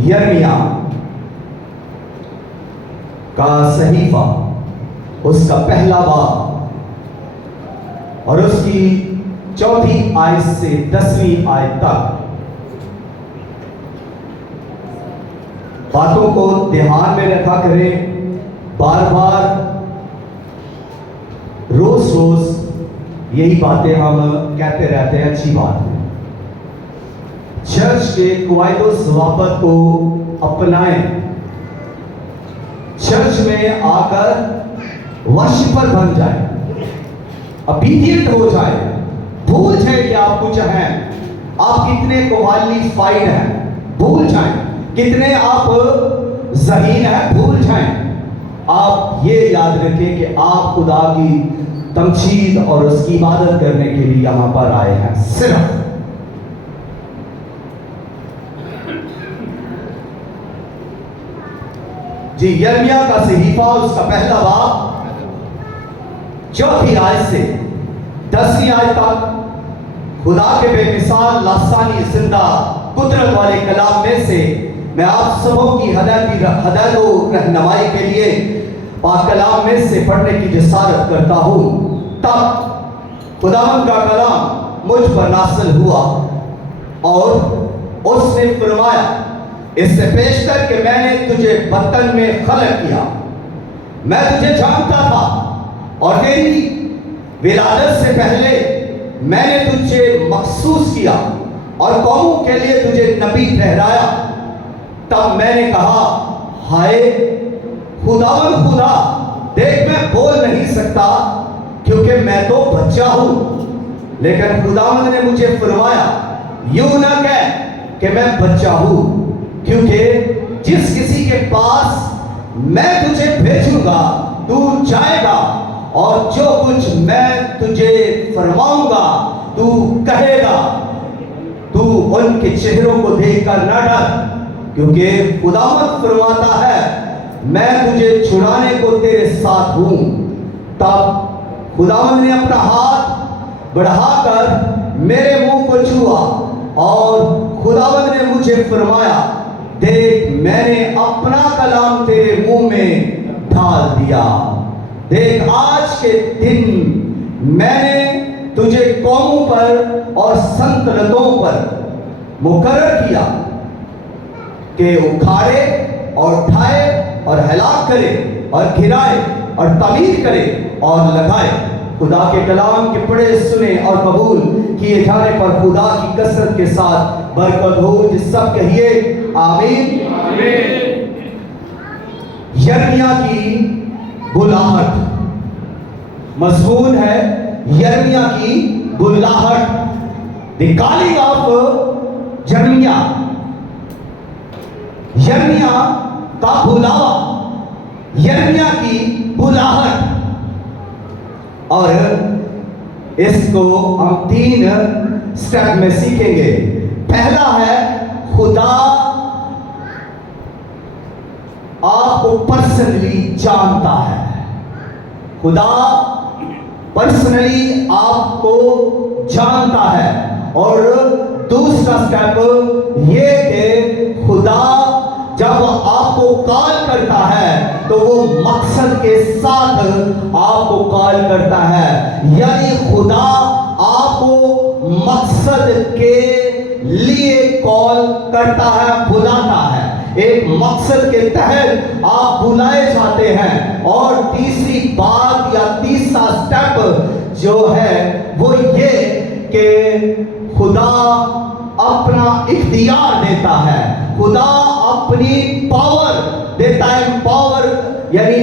यिर्मयाह का सहीफा, उसका पहला बाब और उसकी 4वीं आयत से 10वीं आयत तक बातों को ध्यान में रखा करें। बार बार रोज रोज यही बातें हम कहते रहते हैं, अच्छी बात है। चर्च के कवायदो ज़वाबित को अपनाएं। चर्च में आकर वर्शिपर बन जाए, ओबीडिएंट हो जाए, भूल जाए कि आप कुछ हैं, आप कितने क्वालिफाइड हैं, भूल जाएं कितने आप ज़हीन हैं, भूल जाएं। आप ये याद रखें कि आप खुदा की तमजीद और उसकी इबादत करने के लिए यहां पर आए हैं सिर्फ। जी, यिर्मयाह का सहीफा, उसका पहला बाब 4वीं आयत से 10वीं आयत तक खुदा के बेमिसाल लासानी जिंदा कुदरत वाले कलाम में से मैं आप सबों की हदायत और रहनुमाई के लिए पाक कलाम में से पढ़ने की जसारत करता हूं। तब खुदावंद का कलाम मुझ पर नाज़िल हुआ और उसने फरमाया, इससे पेश कर कि मैंने तुझे बतन में खलक किया, मैं तुझे जानता था और तेरी विलादत से पहले मैंने तुझे मखसूस किया और कौमों के लिए तुझे नबी ठहराया। तब मैंने कहा, हाय खुदावंद खुदा, देख मैं बोल नहीं सकता क्योंकि मैं तो बच्चा हूं। लेकिन खुदावंद ने मुझे फरमाया, यूं ना कह कि मैं बच्चा हूं, क्योंकि जिस किसी के पास मैं तुझे भेजूंगा तू जाएगा और जो कुछ मैं तुझे फरमाऊंगा तू कहेगा। तू उनके चेहरों को देखकर न डर, क्योंकि खुदावंद फरमाता है, मैं तुझे छुड़ाने को तेरे साथ हूं। तब खुदावंद ने अपना हाथ बढ़ाकर मेरे मुंह को छुआ और खुदावंद ने मुझे फरमाया, देख मैंने अपना कलाम तेरे मुंह में डाल दिया। देख आज के दिन मैंने तुझे कौमों पर और सल्तनतों पर मुकर्रर किया कि उखाड़े और उठाए और हलाक करे और गिराए और तमीर करे और लगाए। खुदा के कलाम के पढ़े सुने और कबूल किए जाने पर खुदा की कसरत के साथ बरकत हो। जिस सब कहिए आमीन। यिर्मयाह की बुलाहट, मज़मून है यिर्मयाह की बुलाहट, द कॉलिंग ऑफ यिर्मयाह, यिर्मयाह का बुलावा, यिर्मयाह की बुलाहट। और इसको हम 3 स्टेप में सीखेंगे। पहला है, खुदा आपको पर्सनली जानता है, खुदा पर्सनली आपको जानता है। और दूसरा स्टेप ये कि खुदा जब आपको कॉल करता है तो वो मकसद के साथ आपको कॉल करता है, यानी खुदा आपको मकसद के लिए कॉल करता है, बुलाता है। एक मकसद के तहत आप बुलाए जाते हैं। और तीसरी बात या तीसरा स्टेप जो है वो ये कि खुदा अपना इख्तियार देता है, खुदा अपनी पावर देता है, पावर यानी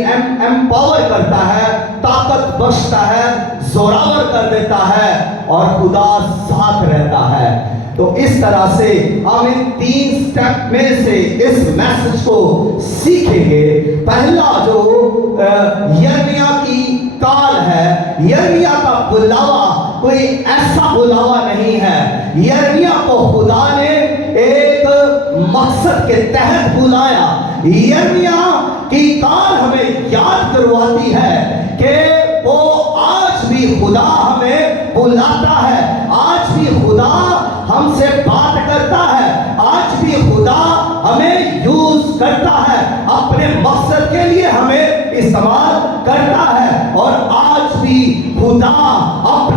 एम्पावर करता है, ताकत बख्शता है, जोरावर कर देता है और खुदा साथ रहता है। तो इस तरह से हम इन 3 स्टेप में से इस मैसेज को सीखेंगे। पहला जो यिर्मयाह की कॉल है, यिर्मयाह का बुलावा कोई ऐसा बुलावा नहीं है। यिर्मयाह को खुदा ने एक मकसद के तहत बुलाया। यिर्मयाह की कॉल हमें याद करवाती है कि वो आज भी खुदा हमें बुलाता है, आज भी खुदा हमसे बात करता है, आज भी खुदा हमें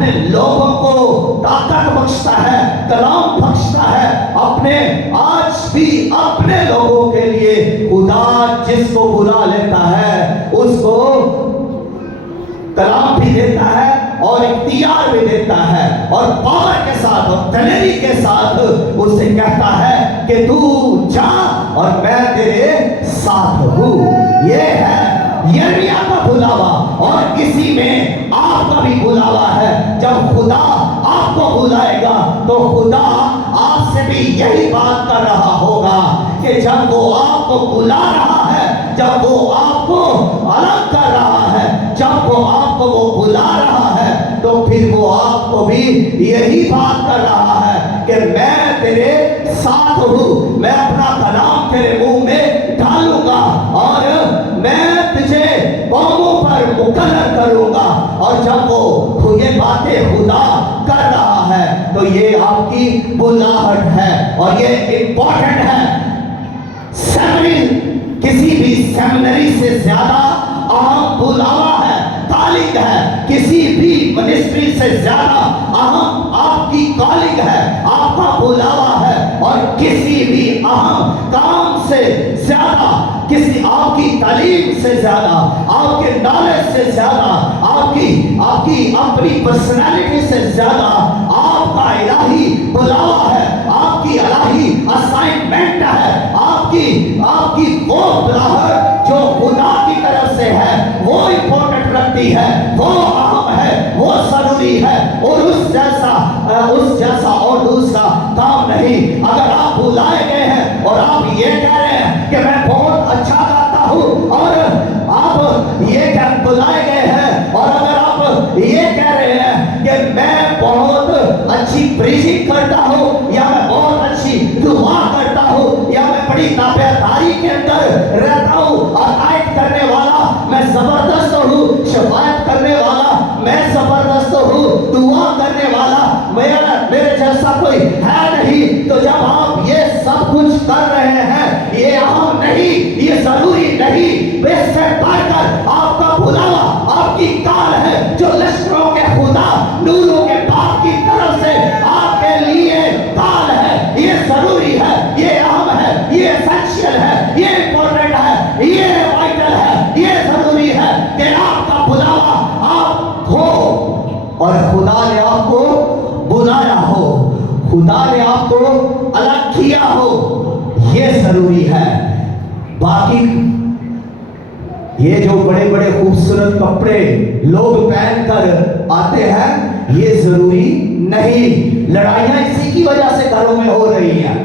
अपने लोगों को ताकत बख्शता है, कलाम बख्शता है, अपने आज भी अपने लोगों के लिए खुदा जिसको बुला लेता है उसको कलाम भी देता है और इख्तियार भी देता है और पावर के साथ और दलेरी के साथ उससे कहता है कि तू जा और मैं तेरे साथ हूँ। ये है यिर्मयाह का बुलावा और किसी में आपका भी बुलावा है। जब खुदा आपको बुलाएगा तो खुदा आपसे भी यही बात कर रहा होगा कि जब वो आपको बुला रहा है, जब वो आपको अलग कर रहा है, जब वो आपको वो बुला रहा है, तो फिर वो आपको भी यही बात कर रहा है कि मैं तेरे साथ हूँ, मैं अपना कलाम तेरे मुंह में डालूंगा और मैं तुझे कौमों पर मुकर्रर करूंगा। और जब वो ये बातें खुदा कर रहा है तो ये आपकी बुलाहट है और ये इंपॉर्टेंट है। सेमिनरी, किसी भी सेमिनरी से ज्यादा अहम बुलावा है, तालीम है। किसी भी मिनिस्ट्री से ज्यादा अहम आपकी कॉलिंग है, आपका बुलावा है। और किसी भी अहम काम से ज्यादा, किसी आपकी तालीम से ज्यादा, आपके नॉलेज से ज्यादा, आपकी अपनी पर्सनालिटी से ज्यादा आपका इलाही बुलावा है, आपकी इलाही असाइनमेंट है, आपकी वो बुलाहट जो खुदा की तरफ से है वो इंपॉर्टेंट रखती है, वो अहम है, वो जरूरी है और उस जैसा और दूसरा काम नहीं। अगर आप बुलाए गए हैं और आप ये कह रहे हैं कि मैं बहुत अच्छा गाता हूँ और आप ये बुलाए गए हैं और अगर आप ये कह रहे हैं कि मैं बहुत अच्छी प्रीचिंग करता हूँ या मैं बहुत अच्छी दुआ करता हूँ या मैं बड़ी ताबेदारी के अंदर रहता हूँ, अकायद करने वाला मैं जबरदस्त हूँ, शफायत करने वाला मैं जबरदस्त हूँ, दुआ करने वाला मेरे जैसा कोई है नहीं, तो जब आप ये सब कुछ कर रहे हैं ये अहम नहीं, ये जरूरी नहीं। इससे बढ़कर आपका बुलावा, आपकी काल है जो लश्करों के खुदा नूरों के बाप की तरफ से आपके लिए काल है, ये जरूरी है, ये अहम है, ये एसेंशियल है, ये इंपॉर्टेंट है, ये वाइटल है, ये जरूरी है कि आपका बुलावा आप हो और खुदा ने आपको बुलाया हो, खुदा ने आपको अलग किया हो, ये जरूरी है। बाकी ये जो बड़े बड़े खूबसूरत कपड़े लोग पहनकर आते हैं ये जरूरी नहीं। लड़ाइयां इसी की वजह से घरों में हो रही हैं,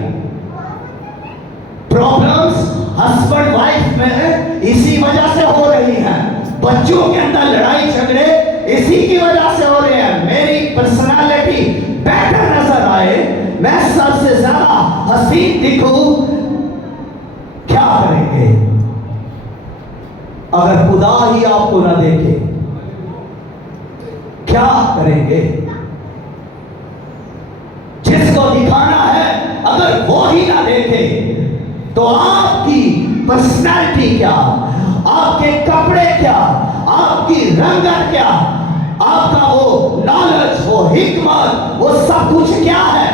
प्रॉब्लम्स हस्बैंड वाइफ में इसी वजह से हो रही हैं, बच्चों के अंदर लड़ाई झगड़े इसी की वजह से हो रहे हैं। मेरी पर्सनालिटी बेटर नजर आए, मैं सबसे ज्यादा हसीन दिखूं, क्या करेंगे अगर खुदा ही आपको ना देखे? क्या करेंगे? जिसको दिखाना है अगर वो ही ना देखे तो आपकी पर्सनालिटी क्या, आपके कपड़े क्या, आपकी रंगत क्या, आपका वो नॉलेज, वो हिकमत, वो सब कुछ क्या है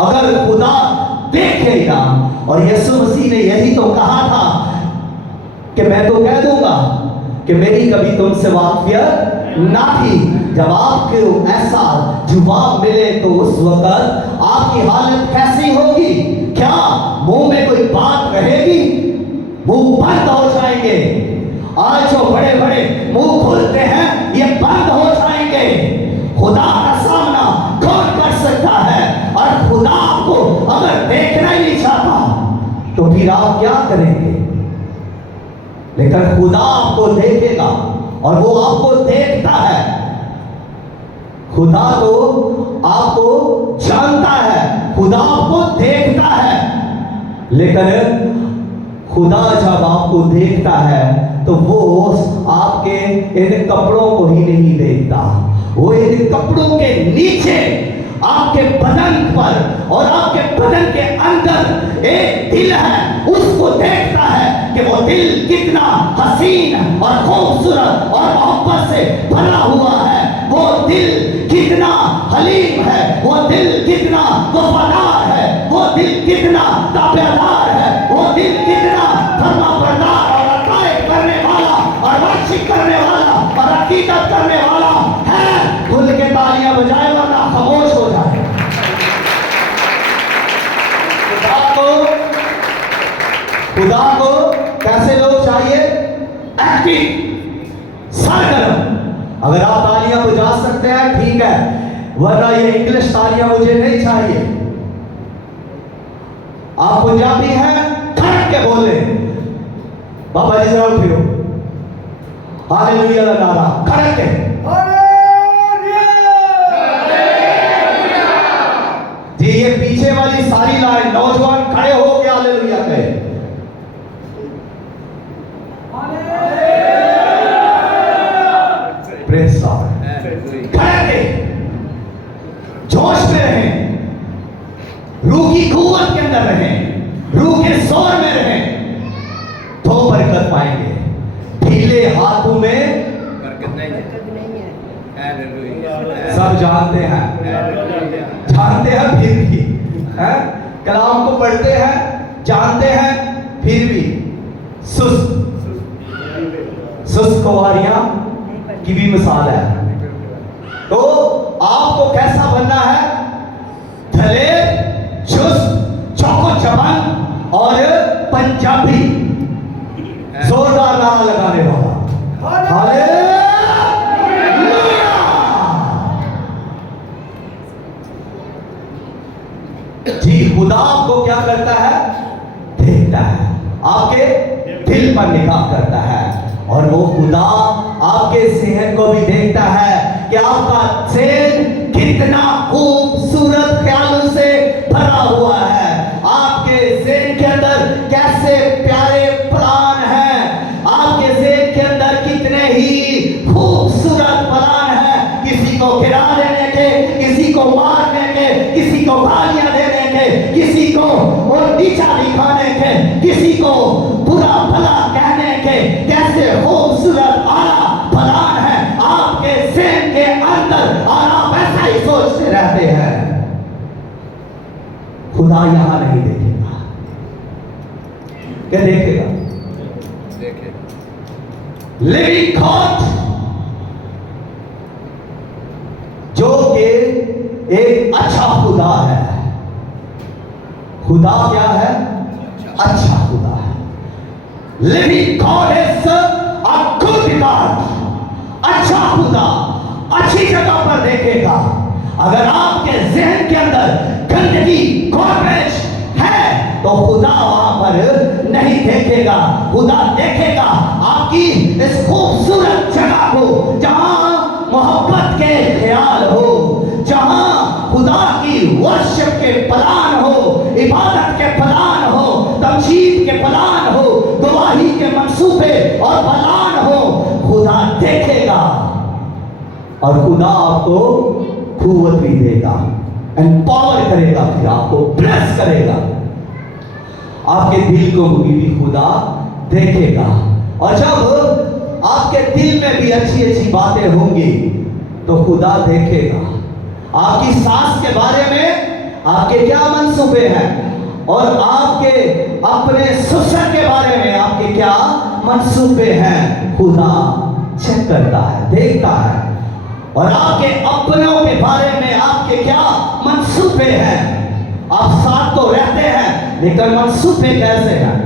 अगर खुदा देखेगा? और यीशु मसीह ने यही तो कहा था कि मैं तो कह दूंगा कि मेरी कभी तुमसे वाकफियत ना थी। जब आपको ऐसा जवाब मिले तो उस वक्त आपकी हालत कैसी होगी? क्या मुंह में कोई बात रहेगी? मुंह बंद हो जाएंगे। आज जो बड़े बड़े मुंह खोलते हैं ये बंद हो जाएंगे। खुदा का सामना कौन कर सकता है? और खुदा आपको अगर देखना ही नहीं चाहता तो फिर आप क्या करेंगे? लेकिन खुदा आपको देखेगा और वो आपको देखता है। खुदा तो आपको जानता है, खुदा आपको देखता है, लेकिन खुदा जब आपको देखता है तो वो आपके इन कपड़ों को ही नहीं देखता, वो इन कपड़ों के नीचे आपके बदन पर और आपके बदन के अंदर एक दिल है, उसको देखता है कि वो दिल कितना हसीन और खूबसूरत और मोहब्बत से भरा हुआ है। वो दिल कितना हलीम है, वो दिल कितना वफादार है, वो दिल कितना ताबेदार है, वो दिल कितना फरमाबरदार और अतायत करने वाला और वर्शिप करने वाला और अकीदत करने वाला है। खुल के तालियां बजाए वरना खामोश हो जाए। खुदा को कैसे लोग चाहिए? एक्टिव, सरगर्म। अगर आप तालियां बजा सकते हैं ठीक है, वरना ये इंग्लिश तालियां मुझे नहीं चाहिए। आप पंजाबी हैं, खड़क के बोले बाबा जी जरा फिरो, हालेलुया का नारा, खड़क के जी। ये पीछे वाली सारी लाइन नौजवान खड़े हो के हालेलुया कहे। Praise God. खड़े जोश में रहें, रूह की कुव्वत के अंदर रहें, रूह के जोर में रहें तो बरकत पाएंगे। ढीले हाथों में बरकत नहीं है, सब जानते हैं, जानते हैं फिर भी है? कलाम को पढ़ते हैं, जानते हैं फिर भी सुस्त कुंवारियां की भी मिसाल है। तो आपको कैसा बनना है? दलेर, चुस्त, चौको-चौबंद और पंजाबी, जोरदार नारा लगाने वाला। हालेलुया। जी, खुदा आपको क्या करता है? देखता है, आपके दिल पर निगाह करता है और वो खुदा आपके सेहत को भी देखता है कि आपका सेहत कितना खूबसूरत ख्यालों से भरा हुआ है, आपके सेहत के अंदर कैसे प्यारे प्लान हैं, आपके सेहत के अंदर कितने ही खूबसूरत प्लान हैं। किसी को गिरा देने के, किसी को मारने के, किसी को गालियां देने के, किसी को और नीचा दिखाने के, किसी को बुरा भला कहने के, कैसे खूबसूरत आला प्लान है आपके ज़हन के अंदर और आप ऐसा ही सोचते रहते हैं। खुदा यहां नहीं देखेगा, क्या देखेगा? लिविंग गॉड, जो कि एक अच्छा खुदा है। खुदा क्या है? अच्छा खुदा है। Living God is a good God. अच्छा खुदा अच्छी जगह पर देखेगा। अगर आपके जहन के अंदर गंदगी, गॉर्बेज है तो खुदा वहां पर नहीं देखेगा। खुदा देखेगा आपकी इस खूबसूरत जगह को जहां मोहब्बत के ख्याल हो, जहां खुदा की वर्शिप के प्लान हो, इबादत के प्लान हो, तमजीद के प्लान हो, गवाही के मंसूबे और प्लान हो। खुदा देखेगा और खुदा आपको कुव्वत भी देगा, एम्पावर करेगा, फिर आपको ब्लेस करेगा। आपके दिल को भी खुदा देखेगा और जब आपके दिल में भी अच्छी अच्छी बातें होंगी तो खुदा देखेगा। आपकी सास के बारे में आपके क्या मंसूबे हैं और आपके अपने ससुर के बारे में आपके क्या मंसूबे हैं, खुदा चेक करता है, देखता है। और आपके अपनों के बारे में आपके क्या मंसूबे हैं। आप साथ तो रहते हैं लेकिन मंसूबे कैसे हैं,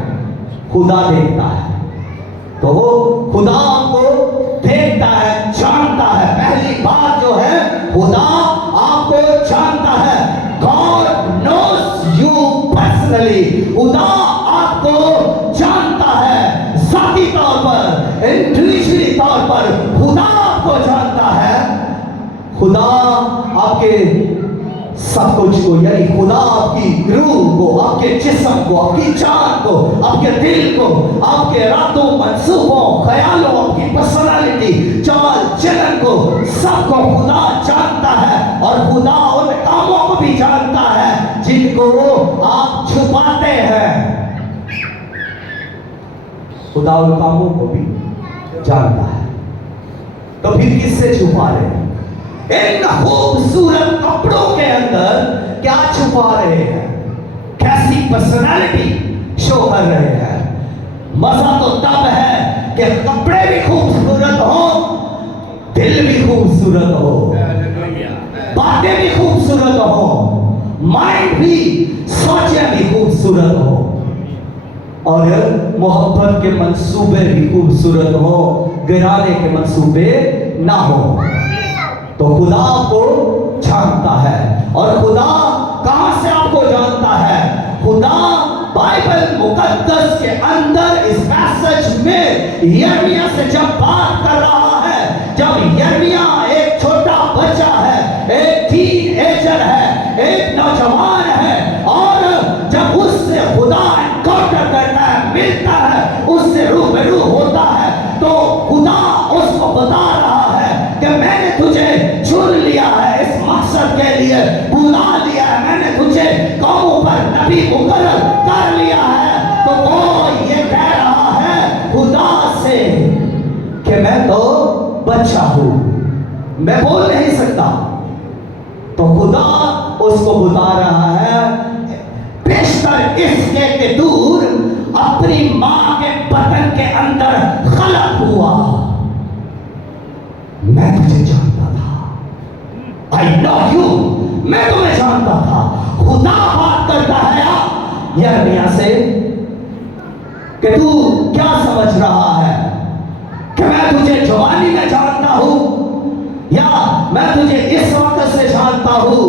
खुदा देखता है। तो वो खुदा आपको देखता है, जानता है। पहली बात जो है, खुदा आपको जानता है। God knows you personally। खुदा आपको जानता है ज़ाती तौर पर, इंडिविजुअली तौर पर खुदा आपको जानता है। खुदा आपके सब कुछ को, यानी खुदा आपकी रूह को, आपके जिस्म को, आपकी जान को, आपके दिल को, आपके इरादों, मंसूबों, ख्यालों, आपकी पर्सनालिटी, चाल चलन को, सबको खुदा जानता है। और खुदा उन कामों को भी जानता है जिनको आप छुपाते हैं। खुदा उन कामों को भी जानता है। तो फिर किससे छुपा रहे हैं? इन खूबसूरत कपड़ों के अंदर क्या छुपा रहे हैं, कैसी पर्सनालिटी शो कर रहे हैं। मजा तो तब है कि कपड़े भी खूबसूरत हो, दिल भी खूबसूरत हो, बातें भी खूबसूरत हो, माइंड भी, सोचें भी खूबसूरत हो, और मोहब्बत के मंसूबे भी खूबसूरत हो, गिराने के मंसूबे ना हो। तो खुदा आपको जानता है। और खुदा कहां से आपको जानता है? खुदा बाइबल मुकद्दस के अंदर इस पैसेज में यिर्मयाह से जब बात कर रहा है, जब यिर्मयाह एक छोटा बच्चा है, एक टीनएजर है, एक नौजवान है, और जब उससे खुदा एनकाउंटर करता है, मिलता है, उससे रूबरू होता है, तो खुदा उसको बता रहा है कि मैंने तुझे चुन लिया है इस मकसद के लिए, बुला लिया है, मैंने तुझे कौमों पर नबी मुकर्रर कर लिया है। तो वो ये कह रहा है खुदा से कि मैं तो बच्चा हूं, मैं बोल नहीं सकता। तो खुदा उसको बता रहा है बेशतर इसके के दूर अपनी मां के बदन के अंदर खलक हुआ, मैं तुझे जानता था, आई नो यू, मैं तुम्हें जानता था। खुदा बात करता है यिर्मयाह से कि तू क्या समझ रहा है कि मैं तुझे जवानी में जानता हूं, या मैं तुझे इस वक्त से जानता हूं,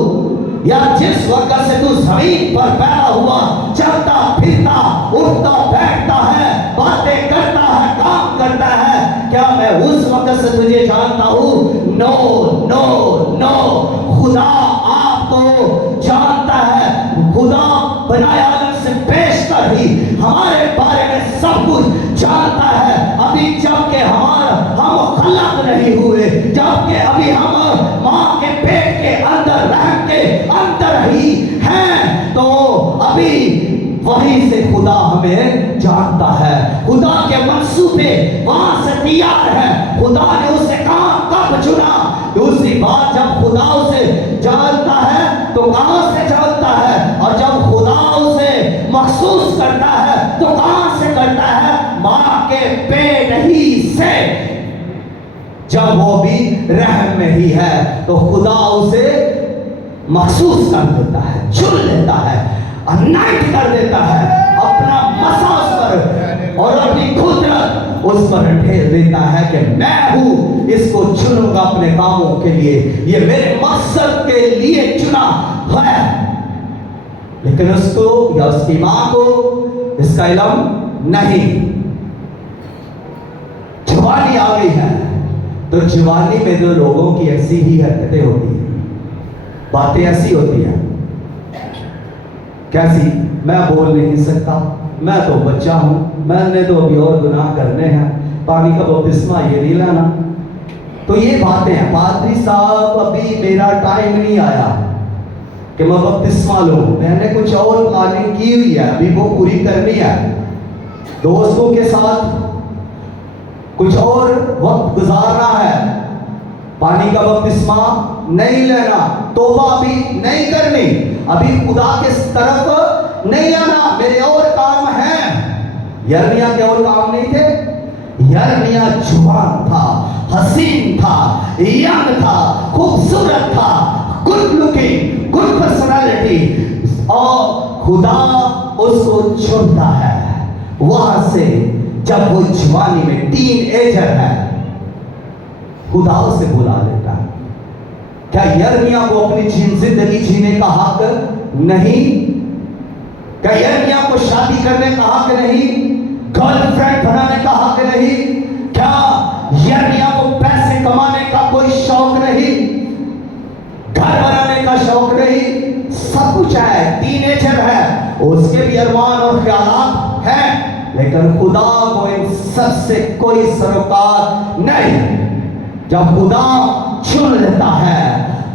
या जिस वक्त से तू जमीन पर पैदा हुआ, चलता फिरता उठता बैठता है, बातें करता है, काम करता है, क्या मैं उस वक्त से तुझे जानता हूं? नो नो नो, खुदा आपको जानता है। खुदा बनाया आदम से पेशतर ही हमारे बारे में सब कुछ जानता है। अभी जबकि हम खलक नहीं हुए, जबकि अभी हम मां के पेट के अंदर रहम के अंदर ही हैं, तो अभी वहीं से खुदा हमें जानता है। खुदा के मंसूबे वहां से तैयार है। खुदा ने उसे कहां कब चुना? दूसरी बात, जब खुदा उसे जानता है तो कहां से जानता है, और जब खुदा उसे महसूस करता है तो कहां से करता है? मां के पेट ही से। जब वो भी रहम में ही है तो खुदा उसे महसूस कर देता है, चुन लेता है, अनाइट कर देता है, अपना मसाज पर और अपनी कुदरत उस पर ढेर देता है कि मैं हूं, इसको चुनूंगा अपने कामों के लिए, ये मेरे मकसद के लिए चुना है। लेकिन उसको या उसकी मां को इसका इल्म नहीं। जवानी आ गई है तो जवानी में जो लोगों की ऐसी ही हरकतें होती हैं, बातें ऐसी होती हैं, कैसी, मैं बोल नहीं सकता, मैं तो बच्चा हूं, मैंने तो अभी और गुनाह करने हैं, पानी का बपतिस्मा ये नहीं लाना। तो ये बातें हैं, पादरी साहब अभी मेरा टाइम नहीं आया कि मैं बपतिस्मा लूं, मैंने कुछ और प्लानिंग की हुई है, अभी वो पूरी करनी है, दोस्तों के साथ कुछ और वक्त गुजारना है, पानी का बपतिस्मा नहीं लेना, तौबा अभी नहीं करनी, अभी खुदा के तरफ नहीं आना, मेरे और काम हैं। यिर्मयाह के और काम नहीं थे। यिर्मयाह जवान था, हसीन था, यंग था, खूबसूरत था, गुड लुकिंग, गुड पर्सनालिटी, और खुदा उसको चुनता है। वहां से जब वो जवानी में टीनएजर है, खुदा उसे बुला लेता है। क्या यिर्मयाह को अपनी जिंदगी जीने का हक नहीं? क्या यिर्मयाह को शादी करने का हक नहीं? गर्लफ्रेंड बनाने का हक नहीं? क्या यिर्मयाह को पैसे कमाने का कोई शौक नहीं? घर बनाने का शौक नहीं? सब कुछ है, टीनेजर है, उसके भी अरमान और ख्यालात हैं, लेकिन खुदा को इन सबसे कोई सरोकार नहीं। जब खुदा चुन लेता है,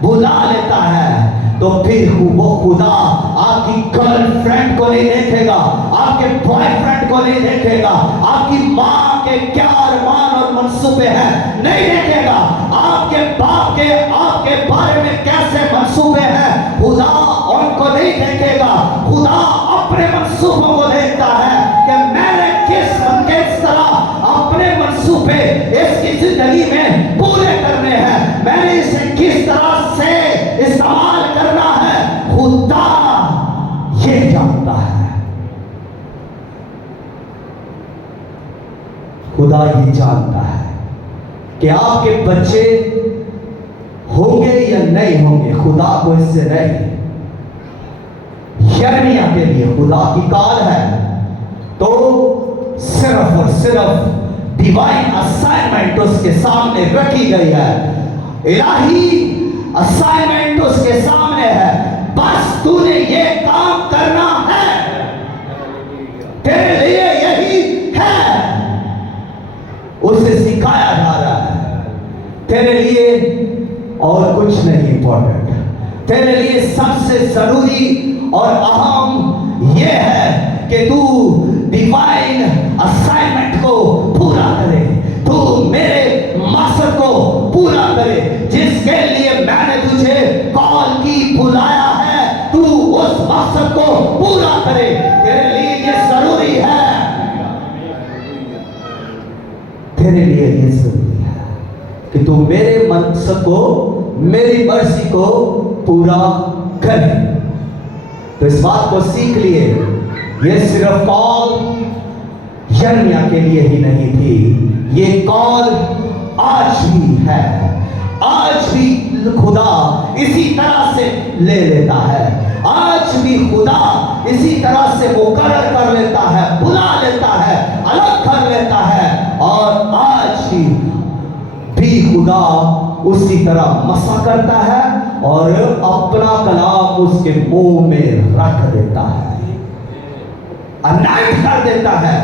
बुला लेता है, तो फिर वो खुदा आपकी गर्लफ्रेंड को नहीं देखेगा, आपके बॉयफ्रेंड को नहीं देखेगा, आपकी माँ के क्या अरमान और मंसूबे हैं नहीं देखेगा, आप आपके बाप के आपके बारे में कैसे मंसूबे हैं, खुदा उनको नहीं देखेगा। खुदा अपने मंसूबों को देखता है कि मैंने किस तरह अपने मंसूबे इसकी जिंदगी में पूरे करने हैं, मैंने इसे किस तरह से इस्तेमाल करना है। खुदा ये जानता है, खुदा ये जानता है कि आपके बच्चे होंगे या नहीं होंगे, खुदा को इससे नहीं। यिर्मयाह के लिए खुदा की कॉल है तो सिर्फ और सिर्फ डिवाइन असाइनमेंट उसके सामने रखी गई है, इलाही असाइनमेंट उसके सामने है। बस तूने ये काम करना है, तेरे लिए यही है, उसे सिखाया जा रहा है। तेरे लिए और कुछ नहीं इंपॉर्टेंट, तेरे लिए सबसे जरूरी और अहम यह है कि तू डिवाइन असाइनमेंट को पूरा करे, तू मेरे मकसद को पूरा करे जिसके लिए मैंने तुझे कॉल की, बुलाया है। तू उस मकसद को पूरा करे, तेरे लिए यह जरूरी है, तेरे लिए यह जरूरी है कि तू मेरे मकसद को, मेरी मर्जी को पूरा करे। तो इस बात को सीख लिए, यह सिर्फ कॉल यिर्मयाह के लिए ही नहीं थी, ये कॉल आज भी है। आज भी खुदा इसी तरह से ले लेता है, आज भी खुदा इसी तरह से मुकर्रर कर लेता है, बुला लेता है, अलग कर लेता है। और आज भी खुदा उसी तरह मसा करता है और अपना कलाम उसके मुंह में रख देता है, अनाइट कर देता है,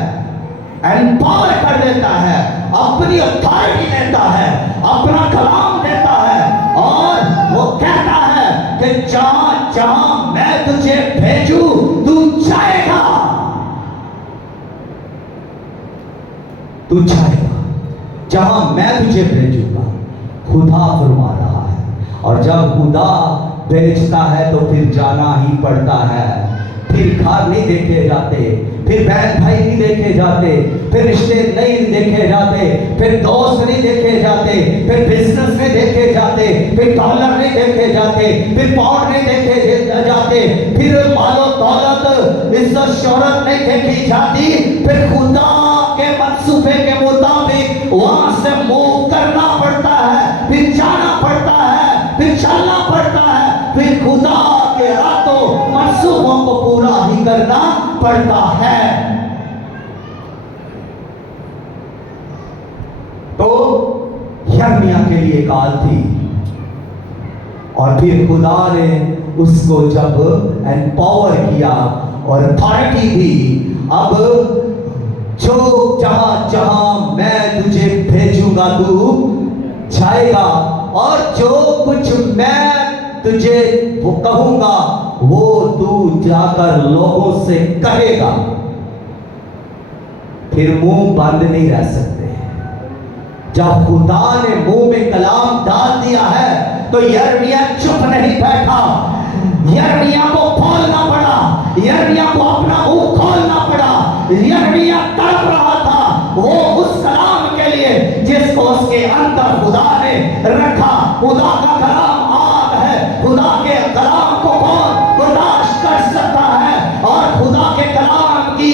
एम्पावर कर देता है, अपनी अथॉरिटी देता है, अपना कलाम देता है। और वो कहता है कि जहां जहां मैं तुझे भेजूं तू जाएगा, तू जाएगा जहां मैं तुझे भेजूंगा। खुदा फरमा रहा है, और जब खुदा भेजता है तो फिर जाना ही पड़ता है। फिर घर नहीं देखे जाते, फिर बहन भाई नहीं देखे जाते, फिर रिश्ते नहीं देखे जाते, फिर दोस्त नहीं देखे जाते, फिर बिजनेस नहीं देखे जाते, फिर डॉलर नहीं देखे जाते, फिर पाउंड नहीं देखे जाते, फिर मालो दौलत इज्जत शोहरत नहीं देखी जाती। फिर खुदा के मंसूबे के मुताबिक वहां से मूव करना पड़ता है, फिर जाना पड़ता है, फिर चलना पड़ता है, फिर खुदा के रातों मंसूबों को पूरा ही करना पड़ता है। तो यिर्मयाह के लिए कॉल थी, और फिर खुदा ने उसको जब एम्पावर किया और अथॉरिटी दी, अब जो जहां जहां मैं तुझे भेजूंगा तू जाएगा, और जो कुछ मैं तुझे वो कहूंगा वो तू जाकर लोगों से कहेगा। फिर मुंह बंद नहीं रह सकते। जब खुदा ने मुंह में कलाम डाल दिया है तो यिर्मयाह चुप नहीं बैठा, यिर्मयाह को बोलना पड़ा, यिर्मयाह को अपना मुंह खोलना पड़ा। यिर्मयाह तड़प रहा था वो उस कलाम के लिए जिसको उसके अंदर खुदा ने रखा। खुदा का कलाम आग है, खुदा के कलाम को कौन बर्दाश्त कर सकता है? और खुदा के कलाम की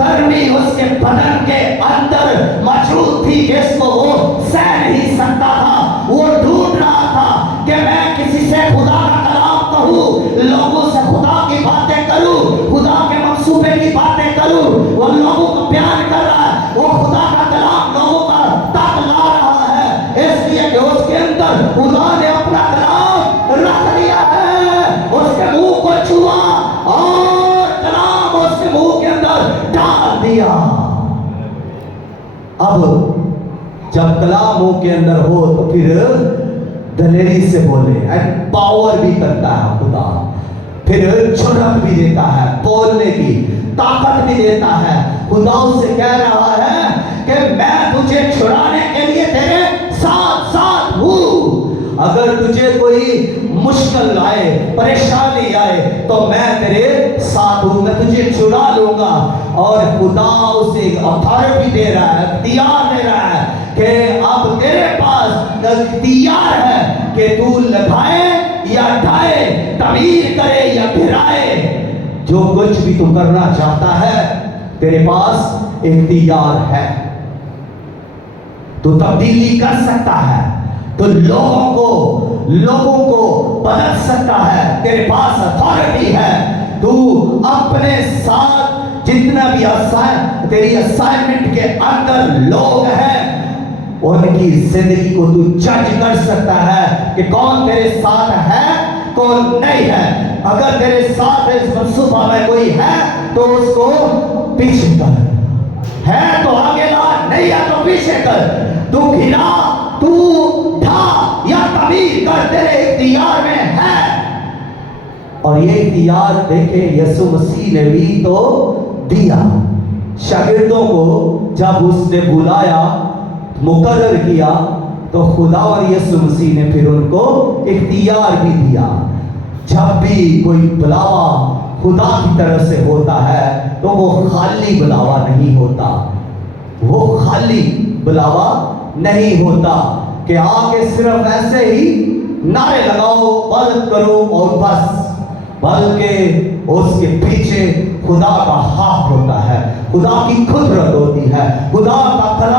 गर्मी उसके बदन के अंदर मौजूद थी जिसको वो सह नहीं सकता था। वो ढूंढ रहा था कि मैं किसी से खुदा का कलाम कहूं, लोगों से खुदा की बातें करूं, खुदा के मंसूबे की बातें करूं। वो लोगों को प्यार कर रहा है, वो खुदा का कलाम लोगों का तक ला रहा है, इसलिए कि उसके अंदर खुदा ने अपना कलाम रख दिया है। उसके मुंह को छुआ और कलाम उसके मुंह के अंदर डाल दिया। अब जब कलाम मुंह के अंदर हो तो फिर दलेरी से बोले, एम्पावर भी करता है खुदा, फिर जुर्रत भी देता है, बोलने की ताकत भी देता है। खुदा उससे कह रहा है कि मैं तुझे छुड़ाने के लिए तेरे साथ साथ हूं। अगर तुझे कोई मुश्किल आए, परेशानी आए, तो मैं तेरे साथ हूं, मैं तुझे छुड़ा लूंगा। और खुदा उसे अथॉरिटी दे रहा है, इख्तियार दे रहा है कि अब तेरे पास इख्तियार है कि तू लगाए या ढाए, तमीर करे या गिराए। जो कुछ भी तू करना चाहता है, तेरे पास इख्तियार है। तू तब्दीली कर सकता है, तो लोगों को बदल सकता है। तेरे पास अथॉरिटी है। तू अपने साथ जितना भी तेरी असाइनमेंट के अंदर लोग हैं, उनकी जिंदगी को तू जज कर सकता है कि कौन तेरे साथ है, कौन नहीं है। अगर तेरे साथ इस मनसूबा में कोई है तो उसको पीछे कर, है तो आगे ला, नहीं है तो पीछे कर। तू घिरा, तू ढा या तमीर कर, तेरे इख्तियार में है। और ये इख्तियार देखे यीशु मसीह ने भी तो दिया। शागिर्दों को जब उसने बुलाया, मुकर्रर किया, तो खुदा और यीशु मसीह ने फिर उनको इख्तियार भी दिया। जब भी कोई बुलावा खुदा की तरफ से होता है तो वो खाली बुलावा नहीं होता, वो खाली बुलावा नहीं होता कि आके सिर्फ ऐसे ही नारे लगाओ, मदद करो और बस, बल्कि उसके पीछे खुदा का हाथ होता है, खुदा की कुदरत होती है, खुदा का कलाम